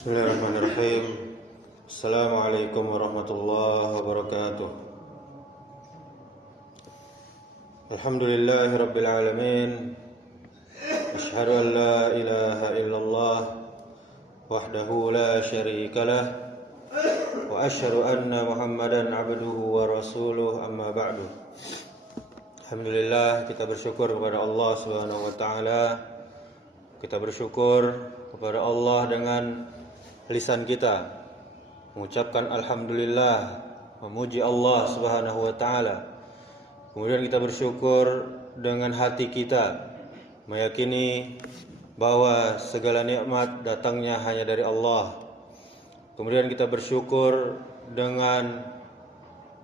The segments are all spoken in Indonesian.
Bismillahirrahmanirrahim. Assalamualaikum warahmatullahi wabarakatuh. Alhamdulillahi rabbil alamin. Asyhadu an la ilaha illallah wahdahu la syarika lah wa asyhadu anna Muhammadan abduhu wa rasuluh, amma ba'du. Alhamdulillah, kita bersyukur kepada Allah Subhanahu wa taala. Kita bersyukur kepada Allah dengan lisan kita, mengucapkan alhamdulillah, memuji Allah Subhanahu wa taala. Kemudian kita bersyukur dengan hati kita, meyakini bahwa segala nikmat datangnya hanya dari Allah. Kemudian kita bersyukur dengan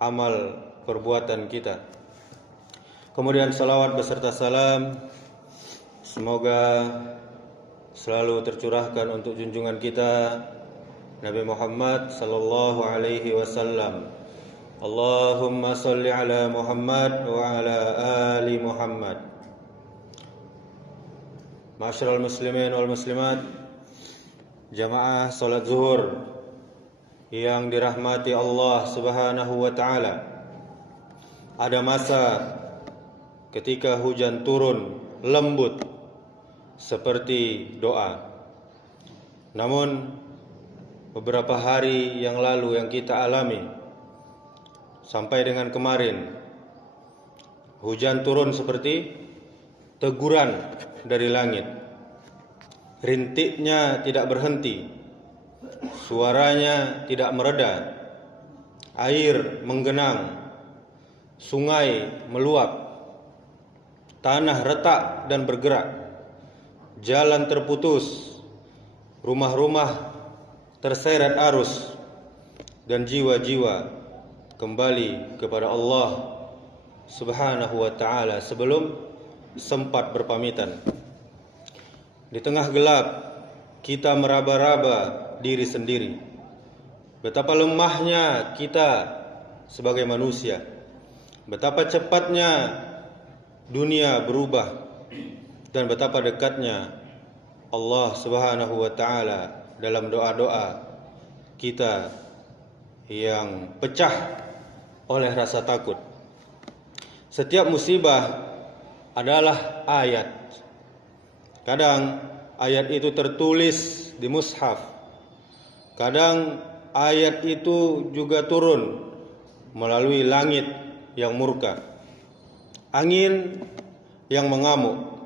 amal perbuatan kita. Kemudian salawat beserta salam semoga selalu tercurahkan untuk junjungan kita Nabi Muhammad sallallahu alaihi wasallam. Allahumma salli ala Muhammad wa ala ali Muhammad. Ma'asyiral muslimin wal muslimat, jamaah salat zuhur yang dirahmati Allah Subhanahu wa taala. Ada masa ketika hujan turun lembut seperti doa. Namun beberapa hari yang lalu yang kita alami sampai dengan kemarin, hujan turun seperti teguran dari langit. Rintiknya tidak berhenti, suaranya tidak mereda, air menggenang, sungai meluap, tanah retak dan bergerak, jalan terputus, rumah-rumah terseret arus, dan jiwa-jiwa kembali kepada Allah Subhanahu wa taala sebelum sempat berpamitan. Di tengah gelap kita meraba-raba diri sendiri. Betapa lemahnya kita sebagai manusia. Betapa cepatnya dunia berubah dan betapa dekatnya Allah Subhanahu wa taala dalam doa-doa kita yang pecah oleh rasa takut. Setiap musibah adalah ayat. Kadang ayat itu tertulis di mushaf. Kadang ayat itu juga turun melalui langit yang murka, angin yang mengamuk,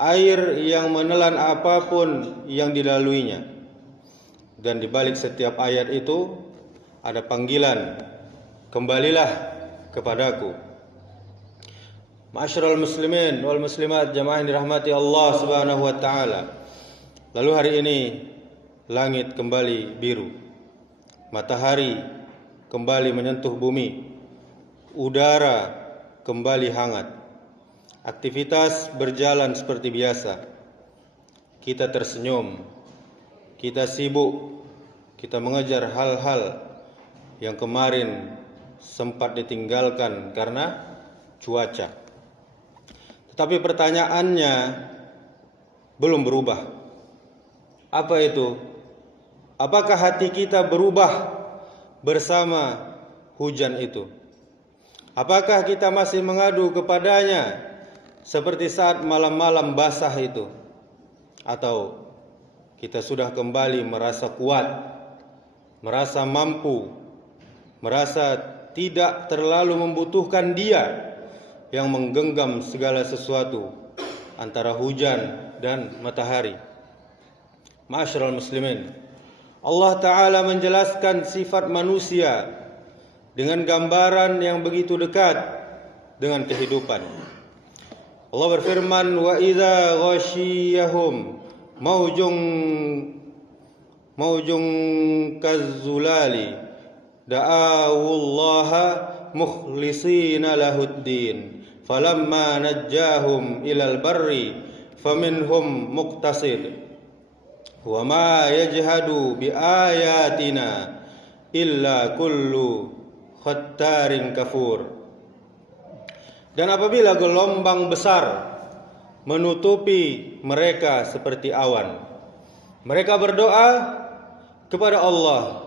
air yang menelan apapun yang dilaluinya. Dan di balik setiap ayat itu ada panggilan, kembalilah kepadaku. Ma'asyiral muslimin wal muslimat, jamaah yang dirahmati Allah Subhanahu wa taala. Lalu hari ini langit kembali biru, matahari kembali menyentuh bumi, udara kembali hangat. Aktivitas berjalan seperti biasa. Kita tersenyum, kita sibuk, kita mengejar hal-hal yang kemarin sempat ditinggalkan karena cuaca. Tetapi pertanyaannya belum berubah. Apa itu? Apakah hati kita berubah bersama hujan itu? Apakah kita masih mengadu kepadanya seperti saat malam-malam basah itu? Atau kita sudah kembali merasa kuat, merasa mampu, merasa tidak terlalu membutuhkan Dia yang menggenggam segala sesuatu antara hujan dan matahari. Ma'asyiral muslimin, Allah Ta'ala menjelaskan sifat manusia dengan gambaran yang begitu dekat dengan kehidupan. Allah berfirman, wa idza ghasyiyahum maujung kazzulali da'awullaha mukhlisina lahuddin falamma najjahum ilal barri faminhum muqtasid wa ma yajhadu bi ayatina illa kullu khattarin kafur. Dan apabila gelombang besar menutupi mereka seperti awan, mereka berdoa kepada Allah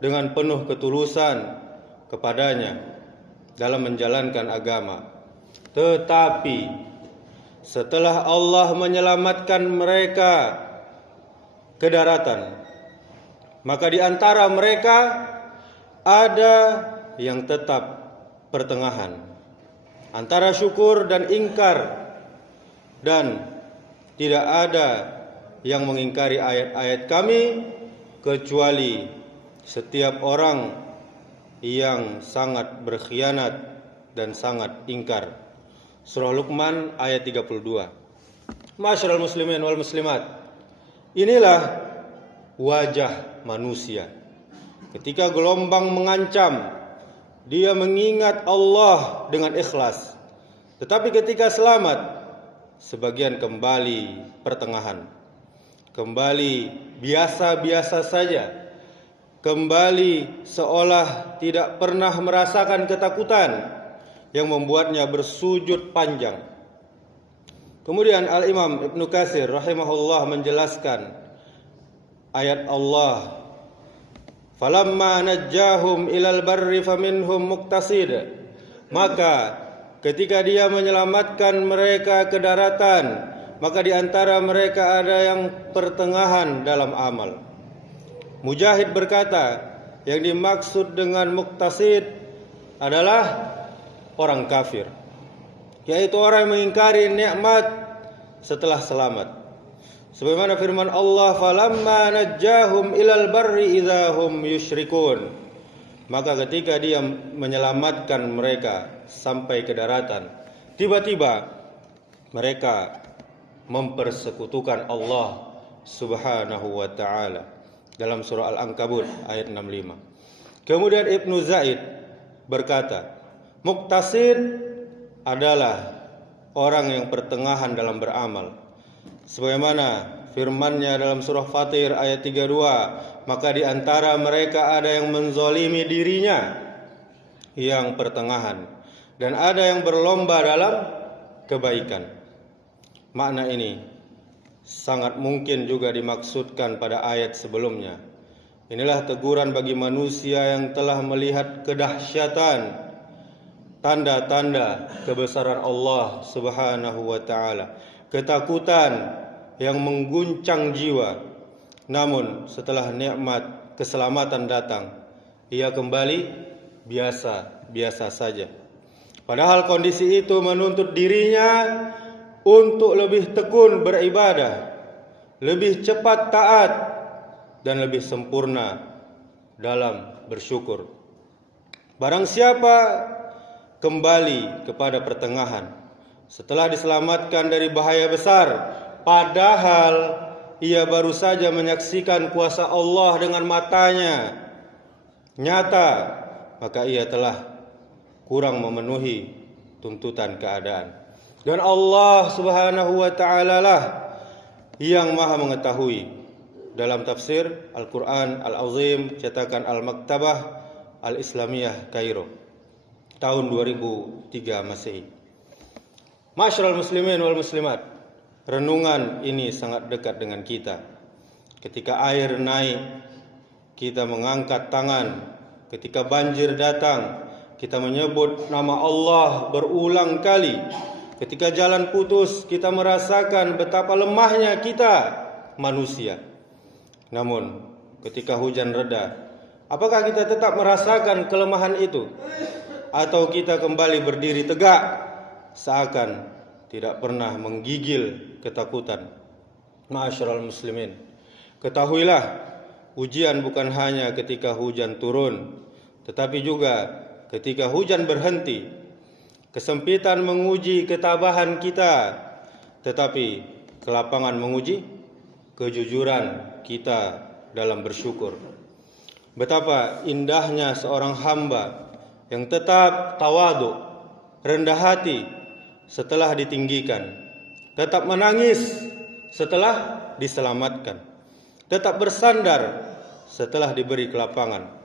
dengan penuh ketulusan kepadanya dalam menjalankan agama. Tetapi setelah Allah menyelamatkan mereka ke daratan, maka di antara mereka ada yang tetap pertengahan antara syukur dan ingkar, dan tidak ada yang mengingkari ayat-ayat kami kecuali setiap orang yang sangat berkhianat dan sangat ingkar. Surah Luqman ayat 32. Ma'asyiral muslimin wal muslimat, inilah wajah manusia. Ketika gelombang mengancam, dia mengingat Allah dengan ikhlas. Tetapi ketika selamat, sebagian kembali pertengahan, kembali biasa-biasa saja, kembali seolah tidak pernah merasakan ketakutan yang membuatnya bersujud panjang. Kemudian Al-Imam Ibnu Katsir rahimahullah menjelaskan ayat Allah, falamma najjahum ilal barri faminhum muqtasid, maka ketika dia menyelamatkan mereka ke daratan, maka di antara mereka ada yang pertengahan dalam amal. Mujahid berkata, yang dimaksud dengan muqtasid adalah orang kafir, yaitu orang yang mengingkari nikmat setelah selamat. Sebagaimana firman Allah, falamma najjahum ilal barri idzahum yusyrikun, maka ketika dia menyelamatkan mereka sampai ke daratan, tiba-tiba mereka mempersekutukan Allah Subhanahu wa ta'ala dalam surah Al-Ankabut ayat 65. Kemudian Ibnu Zaid berkata, muqtasid adalah orang yang pertengahan dalam beramal. Sebagaimana firman-Nya dalam surah Fatir ayat 32, maka di antara mereka ada yang menzalimi dirinya, yang pertengahan, dan ada yang berlomba dalam kebaikan. Makna ini sangat mungkin juga dimaksudkan pada ayat sebelumnya. Inilah teguran bagi manusia yang telah melihat kedahsyatan tanda-tanda kebesaran Allah Subhanahu wa ta'ala, ketakutan yang mengguncang jiwa. Namun setelah nikmat keselamatan datang, ia kembali biasa-biasa saja. Padahal kondisi itu menuntut dirinya untuk lebih tekun beribadah, lebih cepat taat, dan lebih sempurna dalam bersyukur. Barang siapa kembali kepada pertengahan setelah diselamatkan dari bahaya besar, padahal ia baru saja menyaksikan kuasa Allah dengan matanya nyata, maka ia telah kurang memenuhi tuntutan keadaan. Dan Allah Subhanahu wa ta'ala lah yang Maha mengetahui. Dalam tafsir Al-Quran Al-Azim cetakan Al-Maktabah Al-Islamiyah Kairo tahun 2003 Masehi. Ma'asyiral muslimin wal muslimat, renungan ini sangat dekat dengan kita. Ketika air naik, kita mengangkat tangan. Ketika banjir datang, kita menyebut nama Allah berulang kali. Ketika jalan putus, kita merasakan betapa lemahnya kita manusia. Namun ketika hujan reda, apakah kita tetap merasakan kelemahan itu? Atau kita kembali berdiri tegak seakan tidak pernah menggigil ketakutan? Ma'asyiral muslimin, ketahuilah, ujian bukan hanya ketika hujan turun, tetapi juga ketika hujan berhenti. Kesempitan menguji ketabahan kita, tetapi kelapangan menguji kejujuran kita dalam bersyukur. Betapa indahnya seorang hamba yang tetap tawadhu, rendah hati setelah ditinggikan, tetap menangis setelah diselamatkan, tetap bersandar setelah diberi kelapangan.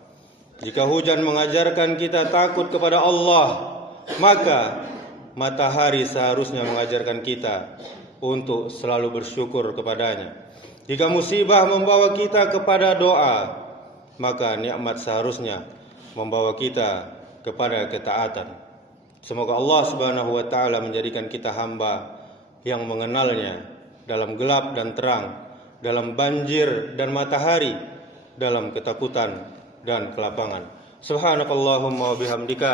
Jika hujan mengajarkan kita takut kepada Allah, maka matahari seharusnya mengajarkan kita untuk selalu bersyukur kepadanya. Jika musibah membawa kita kepada doa, maka nikmat seharusnya membawa kita kepada ketaatan. Semoga Allah Subhanahu wa taala menjadikan kita hamba yang mengenalnya dalam gelap dan terang, dalam banjir dan matahari, dalam ketakutan dan kelapangan. Subhanakallahumma wa bihamdika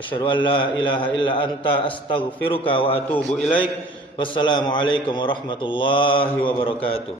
asyhadu an la ilaha illa anta astaghfiruka wa atubu ilaik. Wassalamualaikum warahmatullahi wabarakatuh.